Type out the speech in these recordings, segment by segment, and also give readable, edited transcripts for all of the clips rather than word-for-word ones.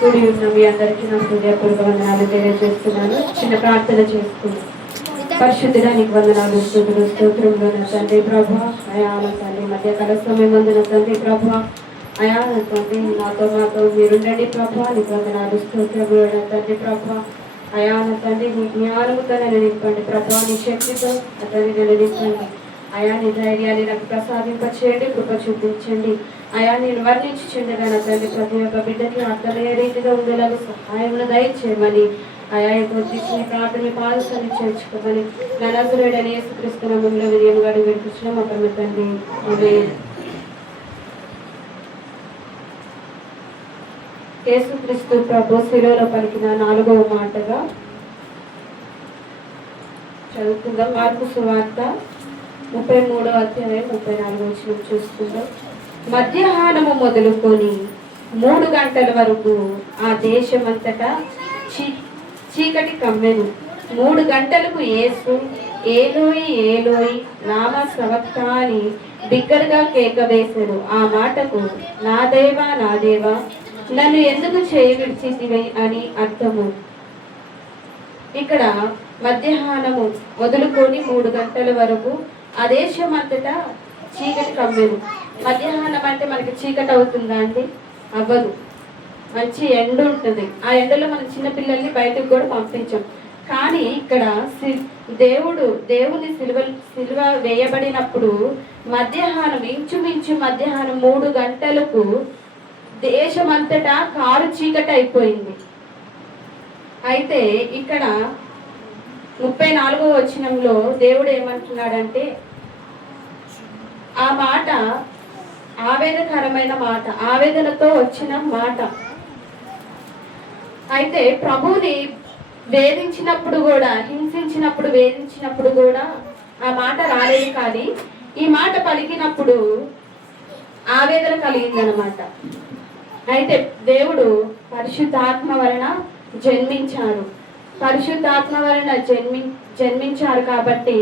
కూడి ఉన్న మీ అందరికీ నా హృదయపూర్వక వందనాలు తెలియజేస్తున్నాను. చిన్న ప్రార్థన చేసుకున్నాను. పరిశుద్ధుడా నీకు వందనాలు, స్తుతులు, స్తోత్రంలో నా తండ్రి ప్రభా, అయా నా తండ్రి మధ్యకాల సమయమందు నా తండ్రి ప్రభా, అయా నా తండ్రి మాతో మీరుండండి ప్రభా, నీకు వందనాలు, స్తోత్రంలో నా తండ్రి ప్రభా, అయా నా తండ్రి నీ జ్ఞానముతో నన్ను నింపండి ప్రభా, నీ శక్తితో నా తండ్రి నన్ను నింపండి. అయా నీ ధైర్యాన్ని నాకు ప్రసాదింపచేయండి, కృప చూపించండి. అయా నేను వర్ణించుచుండగా నా తండ్రి ప్రతి ఒక్క బిడ్డకి అర్థమయ్యే రీతిగా ఉండేలాగా సహాయమును దయచేయమని, అయా తీసుకుని ప్రార్థన పాదశాన్ని చేర్చుకోమని నా నజరేయుడైన యేసుక్రీస్తు నామములో వినయంగా వేడుకుంటున్నాము మా పరమ తండ్రి. ఆమేన్. యేసుక్రీస్తు ప్రభు శిలువలో పలికిన 4వ మాటగా చదువుకుందాం. మార్కు సువార్త 33వ అధ్యాయం 34వ వచనం చూసుకుందాం. మధ్యాహ్నము మొదలుకొని 3 గంటల వరకు ఆ దేశమంతటా చీకటి కమ్మెను. 3 గంటలకు యేసు ఏలోయి ఏలోయి లామా సబక్తాని బిగ్గరగా కేక వేశారు. ఆ మాటకు నా దేవా నా దేవా నన్ను ఎందుకు చేయి విడిచితివి అని అర్థము. ఇక్కడ మధ్యాహ్నము మొదలుకొని 3 గంటల వరకు ఆ దేశమంతటా చీకటి కమ్మెను. మధ్యాహ్నం అంటే మనకి చీకటి అవుతుందా అండి? అవ్వదు. మంచి ఎండ ఉంటుంది. ఆ ఎండలో మన చిన్నపిల్లల్ని బయటకు కూడా పంపించాం. కానీ ఇక్కడ దేవుని సిలువ వేయబడినప్పుడు మధ్యాహ్నం ఇంచుమించు మధ్యాహ్నం 3 గంటలకు దేశమంతటా కారు చీకటి అయిపోయింది. అయితే ఇక్కడ 34వ వచనంలో దేవుడు ఏమంటున్నాడంటే, ఆ మాట ఆవేదకరమైన మాట, ఆవేదనతో వచ్చిన మాట. అయితే ప్రభువుని వేధించినప్పుడు కూడా, హింసించినప్పుడు వేధించినప్పుడు కూడా ఆ మాట రాలేదు. కానీ ఈ మాట పలికినప్పుడు ఆవేదన కలిగిందనమాట. అయితే దేవుడు పరిశుద్ధాత్మ వలన జన్మించారు. పరిశుద్ధాత్మ వలన జన్మించారు కాబట్టి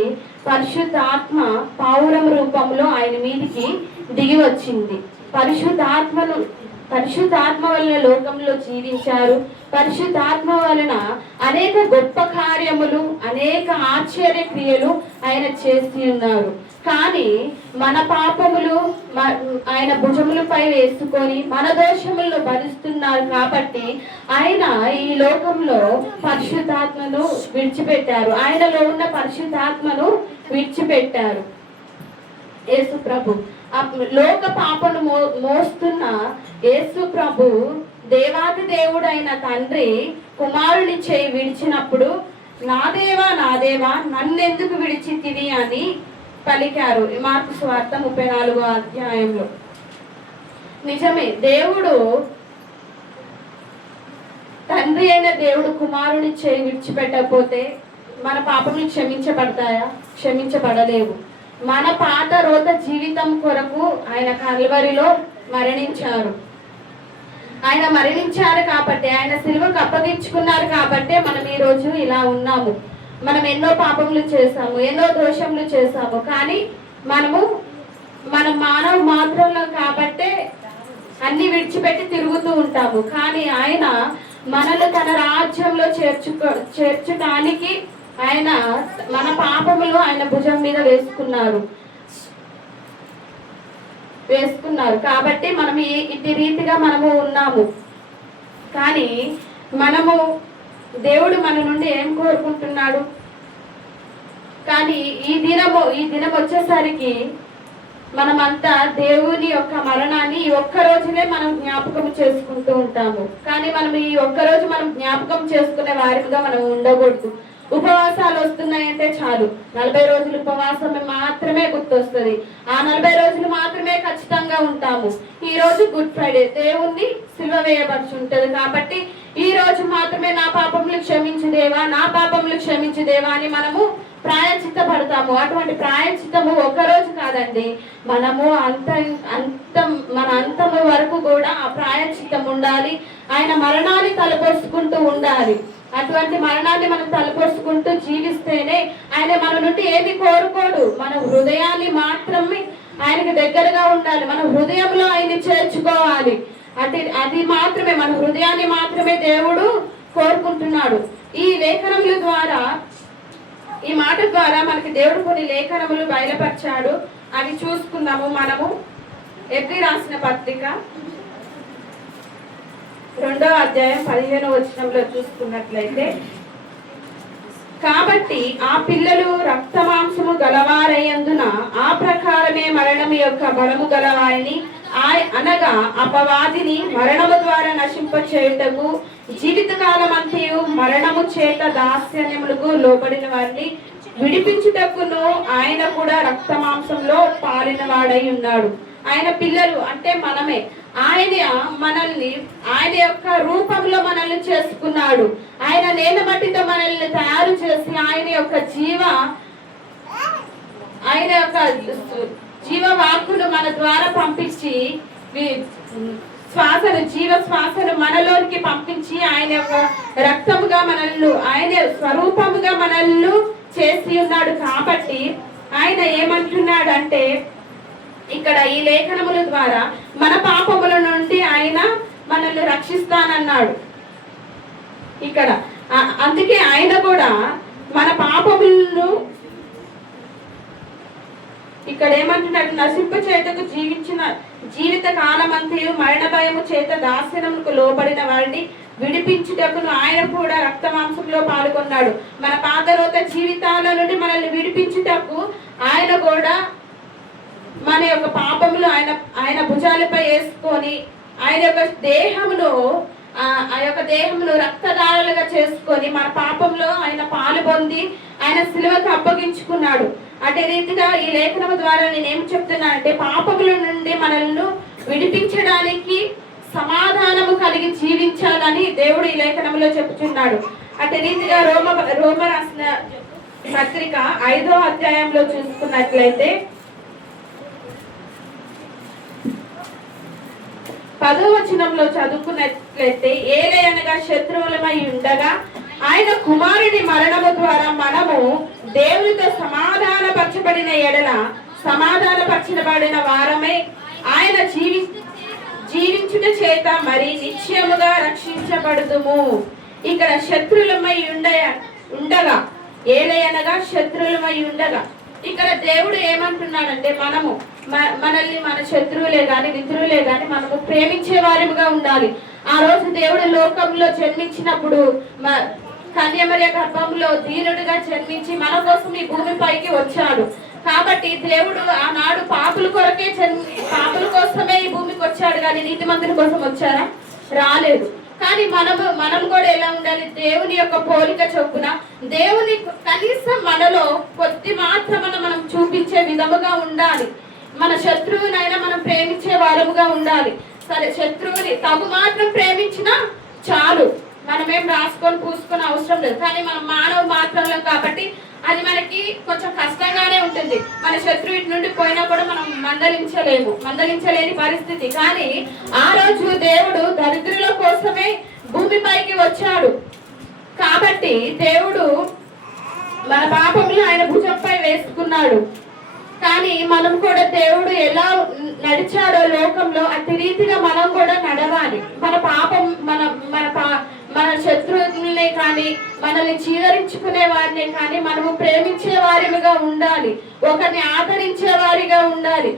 పరిశుద్ధాత్మ పావురం రూపంలో ఆయన మీదికి దిగి వచ్చింది. పరిశుద్ధాత్మ వలన లోకంలో జీవించారు. పరిశుద్ధాత్మ వలన అనేక గొప్ప కార్యములు, అనేక ఆశ్చర్య క్రియలు ఆయన చేసి ఉన్నారు. కానీ మన పాపములు ఆయన భుజములపై వేసుకొని మన దోషములను భరిస్తున్నారు కాబట్టి ఆయన ఈ లోకంలో పరిశుద్ధాత్మను విడిచిపెట్టారు. ఆయనలో ఉన్న పరిశుద్ధాత్మను విడిచిపెట్టారు. యేసు ప్రభు లోక పాపను మోస్తున్న యేసు ప్రభు దేవాది దేవుడైన తండ్రి కుమారుని చేయి విడిచినప్పుడు నా దేవా నా దేవా నన్నెందుకు విడిచితివి అని పలికారు. మార్కు సువార్త 34వ అధ్యాయంలో. నిజమే, దేవుడు తండ్రి అయిన దేవుడు కుమారుని చేయి విడిచిపెట్టకపోతే మన పాపములు క్షమించబడతాయా? క్షమించబడలేవు. మన పాత రోత జీవితం కొరకు ఆయన కల్వరిలో మరణించారు. ఆయన మరణించారు కాబట్టి, ఆయన సిలువకు అప్పగించుకున్నారు కాబట్టి మనం ఈ రోజు ఇలా ఉన్నాము. మనం ఎన్నో పాపములు చేశాము, ఎన్నో దోషములు చేశాము. కానీ మనం మానవ మాత్రంలో కాబట్టే అన్ని విడిచిపెట్టి తిరుగుతూ ఉంటాము. కానీ ఆయన మనల్ని తన రాజ్యంలో చేర్చడానికి ఆయన మన పాపములు ఆయన భుజం మీద వేసుకున్నారు. కాబట్టి మనం ఇటు రీతిగా మనము ఉన్నాము. కానీ దేవుడు మన నుండి ఏం కోరుకుంటున్నాడు? కానీ ఈ దినం వచ్చేసరికి మనమంతా దేవుని యొక్క మరణాన్ని ఈ ఒక్క రోజునే మనం జ్ఞాపకం చేసుకుంటూ ఉంటాము. కానీ మనం ఈ ఒక్క రోజు మనం జ్ఞాపకం చేసుకునే వారిగా మనం ఉండకూడదు. ఉపవాసాలు వస్తున్నాయంటే చాలు, 40 రోజులు ఉపవాసం మాత్రమే గుర్తొస్తుంది. ఆ 40 రోజులు మాత్రమే ఖచ్చితంగా ఉంటాము. ఈ రోజు గుడ్ ఫ్రైడే, దేవుణ్ణి సిలువ వేయబడి ఉంటది కాబట్టి ఈ రోజు మాత్రమే నా పాపములు క్షమించు దేవా, నా పాపములు క్షమించు దేవా అని మనము ప్రాయశ్చిత్త పడతాము. అటువంటి ప్రాయశ్చిత్తము ఒక్కరోజు కాదండి, మనము మన అంతము వరకు కూడా ఆ ప్రాయశ్చిత్తం ఉండాలి. ఆయన మరణాన్ని తలపోసుకుంటూ ఉండాలి. అటువంటి మరణాన్ని మనం తలపోసుకుంటూ జీవిస్తేనే ఆయన మన నుండి ఏది కోరుకోడు. మన హృదయాన్ని మాత్రమే ఆయనకు దగ్గరగా ఉండాలి. మన హృదయంలో ఆయన్ని చేర్చుకోవాలి. అది మాత్రమే, మన హృదయాన్ని మాత్రమే దేవుడు కోరుకుంటున్నాడు. ఈ లేఖనముల ద్వారా, ఈ మాట ద్వారా మనకి దేవుడు కొన్ని లేఖనములు బయలుపరిచాడు. అవి చూసుకుందాము. మనము ఎబ్రీ రాసిన పత్రిక 2వ అధ్యాయం 15వ వచనంలో చూసుకున్నట్లయితే, కాబట్టి ఆ పిల్లలు రక్త మాంసము గలవారయ్యందున ఆ ప్రకారమే మరణము యొక్క బలము గలవారిని, అనగా అపవాదిని మరణము ద్వారా నశింప చేయుటకు జీవితకాలమంతయు మరణము చేత దాస్యములకు లోబడిన వారిని విడిపించుటకును ఆయన కూడా రక్త మాంసంలో పాలిన వాడై ఉన్నాడు. ఆయన పిల్లలు అంటే మనమే. ఆయన యొక్క రూపంలో మనల్ని చేసుకున్నాడు. ఆయన నేల మట్టితో మనల్ని తయారు చేసి ఆయన యొక్క జీవ వాక్కును మన ద్వారా పంపించి జీవ శ్వాసను మనలోనికి పంపించి ఆయన యొక్క రక్తముగా మనల్ని, ఆయన స్వరూపముగా మనల్ని చేసి ఉన్నాడు. కాబట్టి ఆయన ఏమంటున్నాడంటే, ఇక్కడ ఈ లేఖనముల ద్వారా మన పాపముల నుండి ఆయన మనల్ని రక్షిస్తానన్నాడు. ఇక్కడ అందుకే ఆయన కూడా మన పాపములను ఇక్కడ ఏమంటున్నాడు, నశింప చేతకు జీవించిన జీవిత కాలమంతయు మరణ భయము చేత దాస్యములకు లోబడిన వారిని విడిపించుటకును ఆయన కూడా రక్త మాంసంలో పాల్గొన్నాడు. మన పాతరోత జీవితాల నుండి మనల్ని విడిపించుటకు ఆయన కూడా మన యొక్క పాపములు ఆయన భుజాలపై వేసుకొని ఆయన యొక్క దేహమును రక్తధారలుగా చేసుకొని మన పాపంలో ఆయన పాలు పొంది ఆయన సిలువకు అప్పగించుకున్నాడు. అదే రీతిగా ఈ లేఖనం ద్వారా నేనేం చెప్తున్నానంటే, పాపముల నుండి మనల్ని విడిపించడానికి సమాధానము కలిగి జీవించాలని దేవుడు ఈ లేఖనంలో చెప్తున్నాడు. అదే రీతిగా రోమ రాసిన పత్రిక 5వ అధ్యాయంలో చూసుకున్నట్లయితే 10వ వచనంలో చదువుకున్నట్లయితే, ఏలయనగా శత్రువులమై ఉండగా ఆయన కుమారుని మరణము ద్వారా మనము దేవునితో సమాధానపరచబడిన ఎడల సమాధానపరచబడిన వారమై ఆయన జీవించుట చేత మరి నిశ్చయముగా రక్షించబడుదుము. ఇక్కడ శత్రువులమై ఉండగా, ఏలయనగా శత్రువులమై ఉండగా, ఇక్కడ దేవుడు ఏమంటున్నాడంటే, మనల్ని మన శత్రువులే గాని మిత్రులే గాని మనము ప్రేమించే వారిగా ఉండాలి. ఆ రోజు దేవుడు లోకంలో జన్మించినప్పుడు కన్యమర్య గర్భంలో దీనుడిగా జన్మించి మన కోసం ఈ భూమిపైకి వచ్చాడు. కాబట్టి దేవుడు ఆనాడు పాపుల కోసమే ఈ భూమికి వచ్చాడు, కానీ నీతిమంతుల కోసం వచ్చారా? రాలేదు. కానీ మనం కూడా ఎలా ఉండాలి? దేవుని యొక్క పోలిక చొప్పున దేవుని కనీసం మనలో కొద్ది మాత్రమున మనం చూపించే విధముగా ఉండాలి. మన శత్రువునైనా మనం ప్రేమించే వారముగా ఉండాలి. సరే, శత్రువుని తగు మాత్రం ప్రేమించినా చాలు, మనమేం రాసుకొని పూసుకొని అవసరం లేదు. కానీ మనం మానవ మాత్రంలో కాబట్టి అది మనకి కొంచెం కష్టంగానే ఉంటుంది. మన శత్రువు ఇటు నుండి పోయినా కూడా మనం మందలించలేని పరిస్థితి. కానీ ఆ రోజు దేవుడు దరిద్రుల కోసమే భూమిపైకి వచ్చాడు. కాబట్టి దేవుడు మన పాపములు ఆయన భుజంపై వేసుకున్నాడు. కానీ మనం కూడా దేవుడు ఎలా నడిచాడో లోకంలో అతి రీతిగా మనం కూడా నడవాలి. మన పాపం మన శత్రువులనే కానీ మనల్ని చీదరించుకునే వారిని కానీ మనము ప్రేమించే వారిగా ఉండాలి, ఒకరిని ఆదరించే వారిగా ఉండాలి,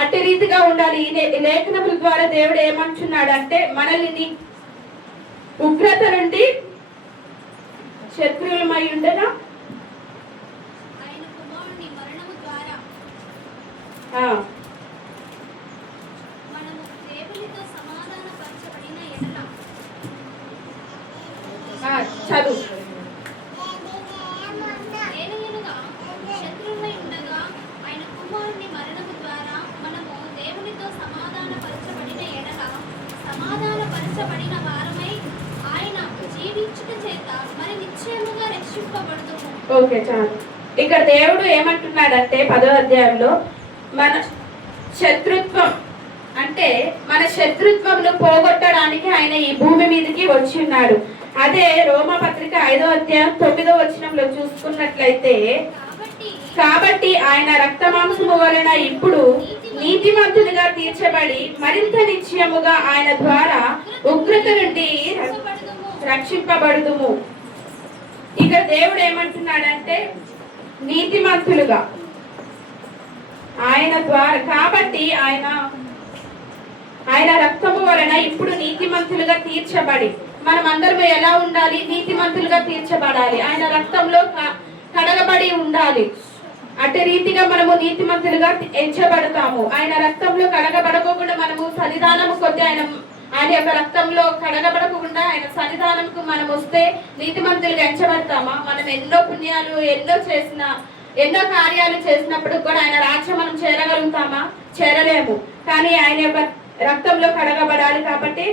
అట్టి రీతిగా ఉండాలి. ఈ లేఖనముల ద్వారా దేవుడు ఏమంటున్నాడంటే, మనల్ని ఉగ్రత నుండి శత్రువులమై ఉండగా చదువు ఓకే, చాలు. ఇక్కడ దేవుడు ఏమంటున్నాడంటే 10వ అధ్యాయంలో మన శత్రుత్వం అంటే మన శత్రుత్వంను పోగొట్టడానికి ఆయన ఈ భూమి మీదకి వచ్చి ఉన్నాడు. అదే రోమా పత్రిక 5వ అధ్యాయం 9వ వచనంలో చూసుకున్నట్లయితే, కాబట్టి ఆయన రక్తమాంసము వలన ఇప్పుడు నీతిమంతులుగా తీర్చబడి మరింత నిశ్చయముగా ఆయన ద్వారా ఉగ్రత నుండి రక్షింపబడుదుము. ఇక్కడ దేవుడు ఏమంటున్నాడంటే నీతిమంతులుగా ఆయన ద్వారా, కాబట్టి ఆయన రక్తము వలన ఇప్పుడు నీతిమంతులుగా తీర్చబడి, మనం అందరం ఎలా ఉండాలి? నీతిమంతులుగా తీర్చబడాలి. ఆయన రక్తంలో కడగబడి ఉండాలి. అటు రీతిగా మనము నీతిమంతులుగా ఎంచబడతాము. ఆయన రక్తంలో కడగబడకుండా మనము సన్నిధానము కొద్ది ఆయన యొక్క రక్తంలో కడగబడకుండా ఆయన సన్నిధానంకు మనం వస్తే నీతిమంతులుగా ఎంచబడతామా? మనం ఎన్నో పుణ్యాలు ఎన్నో కార్యాలు చేసినప్పుడు కూడా ఆయన రాజ్యం మనం చేరగలుగుతామా? చేరలేము. కానీ ఆయన యొక్క రక్తంలో కడగబడాలి. కాబట్టి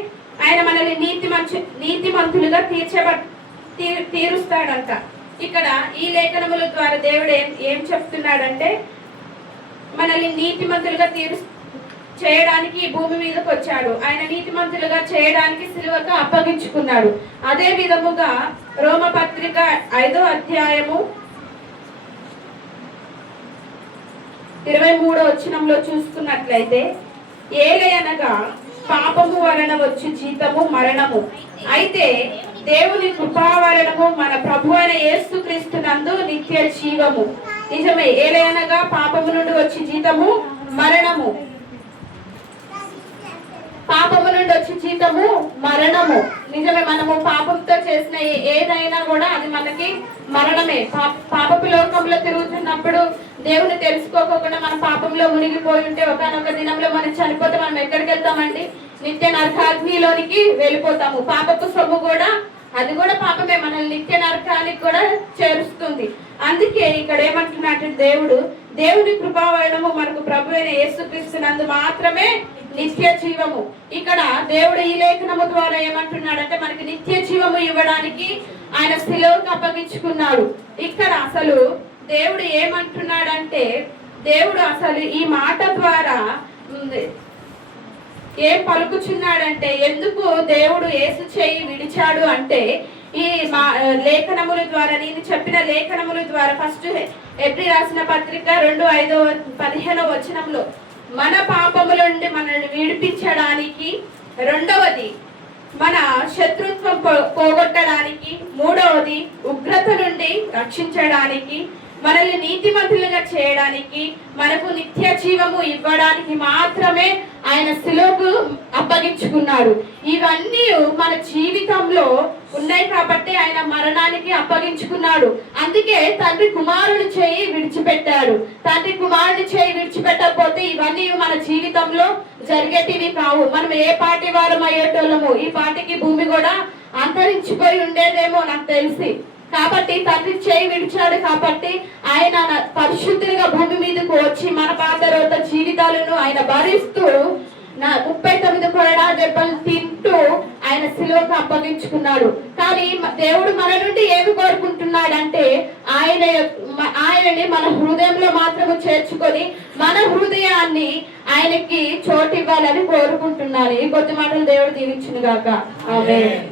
ఆయన మనల్ని నీతిమంతులుగా తీరుస్తాడంట. ఇక్కడ ఈ లేఖనముల ద్వారా దేవుడు ఏం చెప్తున్నాడంటే మనల్ని నీతిమంతులుగా చేయడానికి భూమి మీదకి వచ్చాడు. ఆయన నీతిమంతులుగా చేయడానికి సిలువకు అప్పగించుకున్నాడు. అదే విధముగా రోమపత్రిక 5వ అధ్యాయము 23వ వచనంలో చూసుకున్నట్లయితే, ఏలయనగా పాపము వలన వచ్చు జీతము మరణము, అయితే దేవుని కృపా వలనము మన ప్రభు అయిన యేసుక్రీస్తు నందు నిత్య జీవము. నిజమే, ఏలయనగా పాపము నుండి వచ్చి జీతము మరణము, పాపము నుండి వచ్చి జీతము మరణము. నిజమే, మనము పాపంతో చేసిన ఏదైనా కూడా అది మనకి మరణమే. పాపపు లోకంలో తిరుగుతున్నప్పుడు దేవుని తెలుసుకోకుండా మన పాపంలో మునిగిపోయి ఉంటే ఒకనొక దినంలో మనం చనిపోతే మనం ఎక్కడికి వెళ్తామండి? నిత్య నరకాగ్నిలోనికి వెళ్ళిపోతాము. పాపపు సొమ్ము కూడా అది కూడా పాపమే, మనల్ని నిత్య నరకానికి కూడా చేరుస్తుంది. అందుకే ఇక్కడ ఏమంటున్నట్టు దేవుని కృపావరణము మనకు ప్రభు అయిన యేసుక్రీస్తు నందు మాత్రమే నిత్య జీవము. ఇక్కడ దేవుడు ఈ లేఖనము ద్వారా ఏమంటున్నాడంటే మనకి నిత్య జీవము ఇవ్వడానికి ఆయన శిలువకు అప్పగించుకున్నాడు. ఇక్కడ అసలు దేవుడు ఏమంటున్నాడంటే, దేవుడు అసలు ఈ మాట ద్వారా ఏం పలుకుచున్నాడంటే, ఎందుకు దేవుడు యేసు చేయి విడిచాడు అంటే, ఈ లేఖనముల ద్వారా, నేను చెప్పిన లేఖనముల ద్వారా, ఫస్ట్ ఎబ్రీ రాసిన పత్రిక 2:5-15 వచనంలో మన పాపముల నుండి మనల్ని విడిపించడానికి, రెండవది మన శత్రుత్వం పోగొట్టడానికి, మూడవది ఉగ్రత నుండి రక్షించడానికి, మనల్ని నీతిమంతులుగా చేయడానికి, మనకు నిత్య జీవము ఇవ్వడానికి మాత్రమే ఆయన శిలువకు అప్పగించుకున్నాడు. ఇవన్నీ మన జీవితంలో ఉన్నాయి కాబట్టి ఆయన మరణానికి అప్పగించుకున్నాడు. అందుకే తండ్రి కుమారుని చేయి విడిచిపెట్టాడు. తండ్రి కుమారుని చేయి విడిచిపెట్టకపోతే ఇవన్నీ మన జీవితంలో జరిగేటివి కావు. మనం ఏ పాటి వారం అయ్యేటోళ్ళము, ఈ పాటికి భూమి కూడా అంతరించిపోయి ఉండేదేమో నాకు తెలిసి. కాబట్టి తండ్రి చేయి విడిచాడు కాబట్టి ఆయన పరిశుద్ధులుగా భూమి మీదకు వచ్చి మన పాత జీవితాలను ఆయన భరిస్తూ 39 కొరడా దెబ్బలు తింటూ ఆయన శిలువకు అప్పగించుకున్నాడు. కానీ దేవుడు మన నుండి ఏమి కోరుకుంటున్నాడంటే ఆయనని మన హృదయంలో మాత్రము చేర్చుకొని మన హృదయాన్ని ఆయనకి చోటు ఇవ్వాలని కోరుకుంటున్నాను. ఈ కొద్ది మాటలు దేవుడు దీవించును గాక. ఆమేన్.